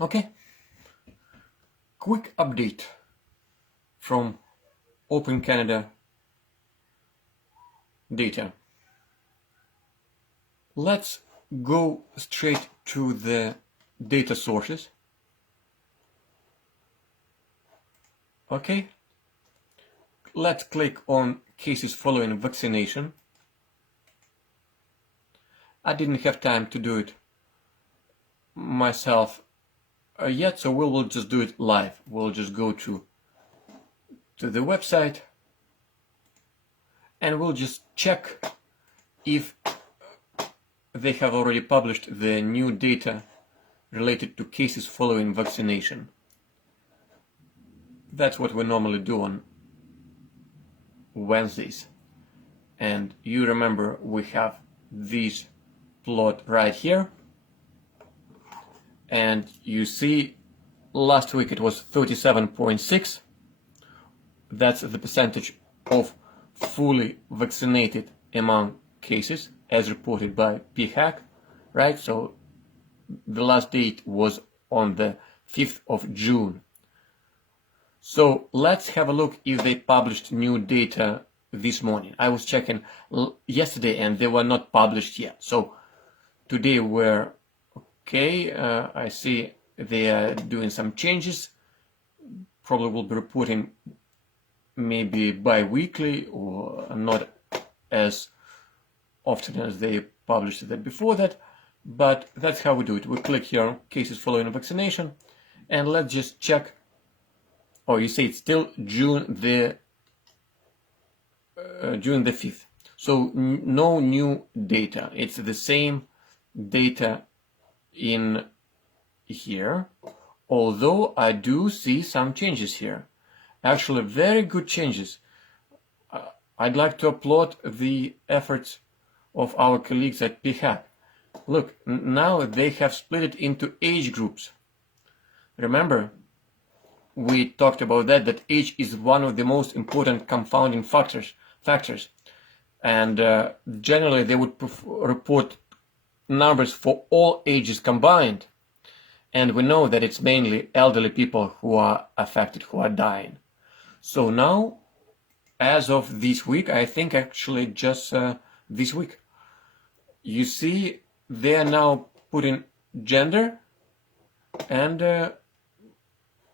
Okay, quick update from Open Canada data. Let's go straight to the data sources. Okay, let's click on cases following vaccination. I didn't have time to do it myself yet, so we will just do it live. We'll just go to the website and we'll just check if they have already published the new data related to cases following vaccination. That's what we normally do on Wednesdays. And you remember we have this plot right here. And you see last week it was 37.6. That's the percentage of fully vaccinated among cases as reported by PHAC, right? So the last date was on the 5th of June. So let's have a look if they published new data this morning. I was checking yesterday and they were not published yet. So today we're okay. I see they are doing some changes. Probably will be reporting maybe bi-weekly or not as often as they published it before that. But that's how we do it. We click here on cases following vaccination and let's just check. Oh, you see it's still June the 5th. So no new data. It's the same data in here, although I do see some changes here. Actually, very good changes. I'd like to applaud the efforts of our colleagues at PHAC. Look, now they have split it into age groups. Remember, we talked about that age is one of the most important confounding factors. And generally they would report numbers for all ages combined. And we know that it's mainly elderly people who are affected, who are dying. So now, as of this week, I think actually just this week, you see they are now putting gender and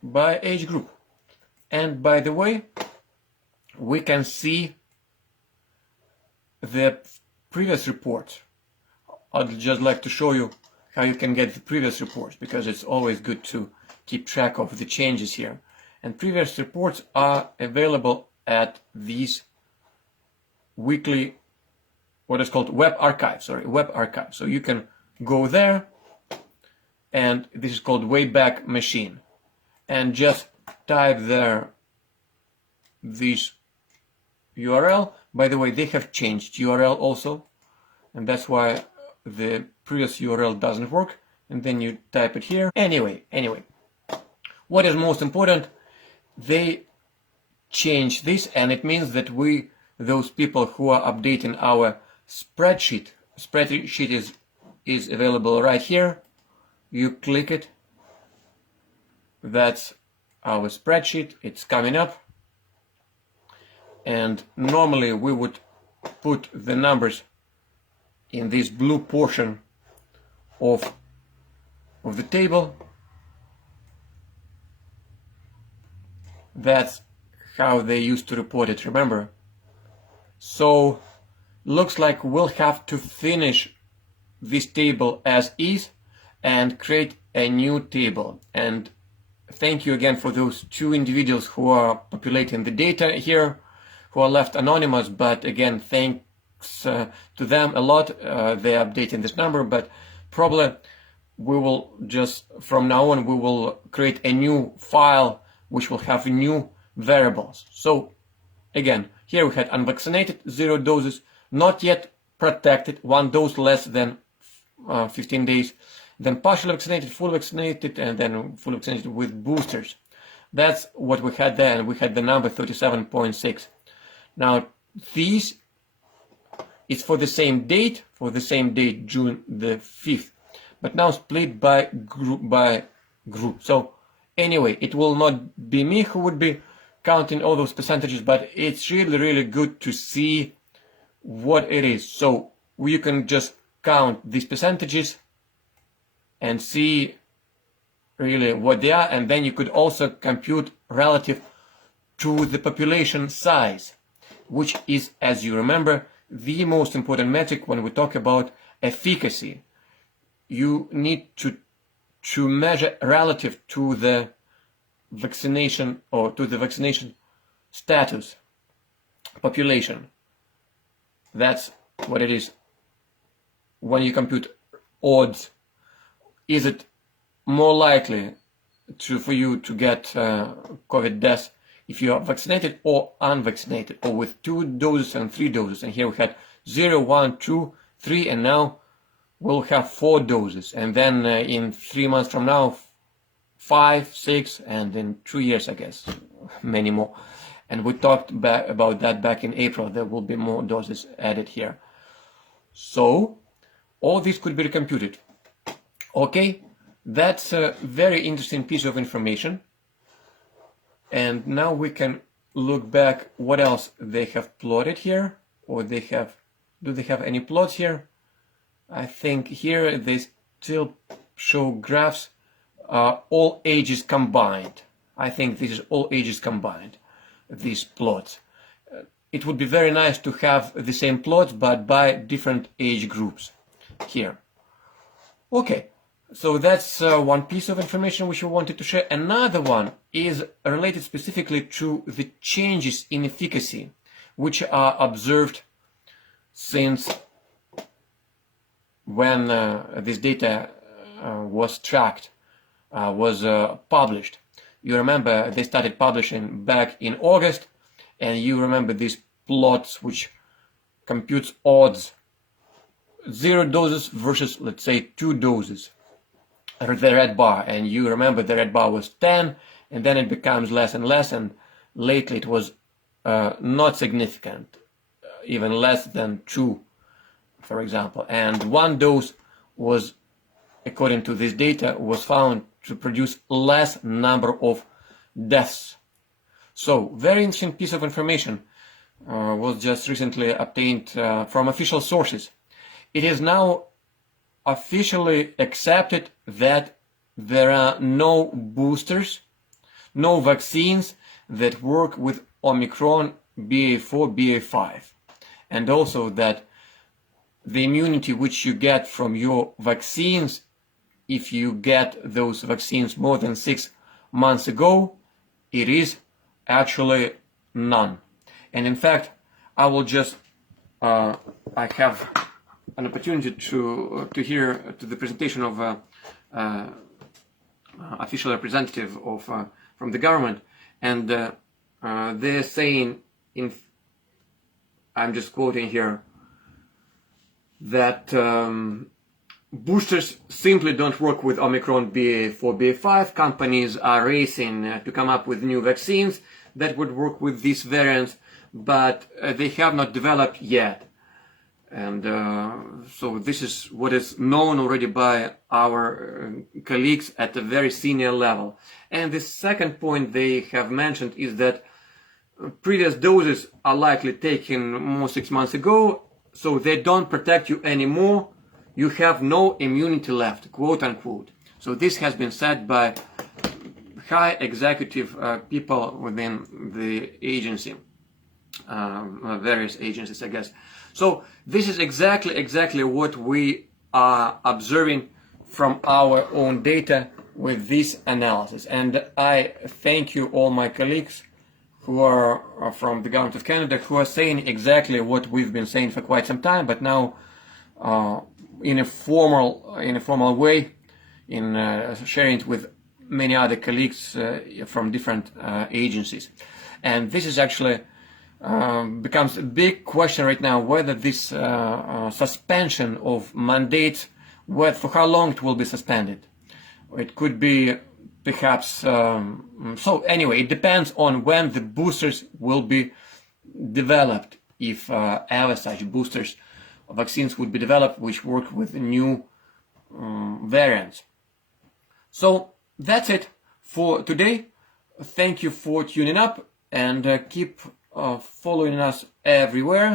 by age group. And by the way, we can see the previous report. I'd just like to show you how you can get the previous reports, because it's always good to keep track of the changes here. And previous reports are available at these weekly, what is called web archive. So you can go there, and this is called Wayback Machine, and just type there this URL. By the way, they have changed URL also, and that's why the previous URL doesn't work. And then you type it here. Anyway, what is most important, they change this, and it means that those people who are updating our spreadsheet is available right here. You click it. That's our spreadsheet. It's coming up. And normally we would put the numbers in this blue portion of the table. That's how they used to report it, remember? So looks like we'll have to finish this table as is and create a new table. And thank you again for those 2 individuals who are populating the data here, who are left anonymous, but again, thanks to them a lot. They're updating this number, but probably we will just, from now on, we will create a new file which will have new variables. So again, here we had unvaccinated, 0 doses, not yet protected, 1 dose less than 15 days, then partially vaccinated, fully vaccinated, and then fully vaccinated with boosters. That's what we had there, and we had the number 37.6. Now, this is for the same date, June the 5th, but now split by group. So anyway, it will not be me who would be counting all those percentages, but it's really good to see what it is. So you can just count these percentages and see really what they are, and then you could also compute relative to the population size, which is, as you remember, the most important metric when we talk about efficacy. You need to measure relative to the vaccination or to the vaccination status population. That's what it is when you compute odds. Is it more likely for you to get COVID death if you are vaccinated or unvaccinated, or with 2 doses and 3 doses? And here we had 0, 1, 2, 3, and now we'll have 4 doses. And then in 3 months from now, 5, 6, and in 2 years, I guess, many more. And we talked about that back in April. There will be more doses added here. So all this could be recomputed. Okay, that's a very interesting piece of information. And now we can look back what else they have plotted here, or do they have any plots here? I think here they still show graphs, all ages combined. I think this is all ages combined, these plots. It would be very nice to have the same plots, but by different age groups here. Okay, so that's one piece of information which we wanted to share. Another one is related specifically to the changes in efficacy which are observed since when this data was tracked, was published. You remember they started publishing back in August, and you remember these plots which computes odds, 0 doses versus, let's say, 2 doses, the red bar. And you remember the red bar was 10, and then it becomes less and less, and lately it was not significant, even less than 2, for example. And 1 dose was, according to this data, was found to produce less number of deaths. So very interesting piece of information was just recently obtained from official sources. It is now officially accepted that there are no boosters, no vaccines that work with Omicron BA4, BA5, and also that the immunity which you get from your vaccines, if you get those vaccines more than 6 months ago, it is actually none. And in fact, I will just, I have an opportunity to hear to the presentation of official representative of from the government, and they're saying, I'm just quoting here, that boosters simply don't work with Omicron BA4, BA5. Companies are racing to come up with new vaccines that would work with these variants, but they have not developed yet. And so this is what is known already by our colleagues at a very senior level. And the second point they have mentioned is that previous doses are likely taken more 6 months ago, so they don't protect you anymore. You have no immunity left, quote unquote. So this has been said by high executive people within the agency, various agencies, I guess. So this is exactly what we are observing from our own data with this analysis. And I thank you, all my colleagues who are from the government of Canada, who are saying exactly what we've been saying for quite some time, but now in a formal way, in sharing it with many other colleagues from different agencies. And this is actually becomes a big question right now, whether this suspension of mandates, for how long it will be suspended. It could be perhaps, so anyway, it depends on when the boosters will be developed, if ever such boosters, vaccines would be developed which work with new variants. So That's it for today. Thank you for tuning up and keep following us everywhere.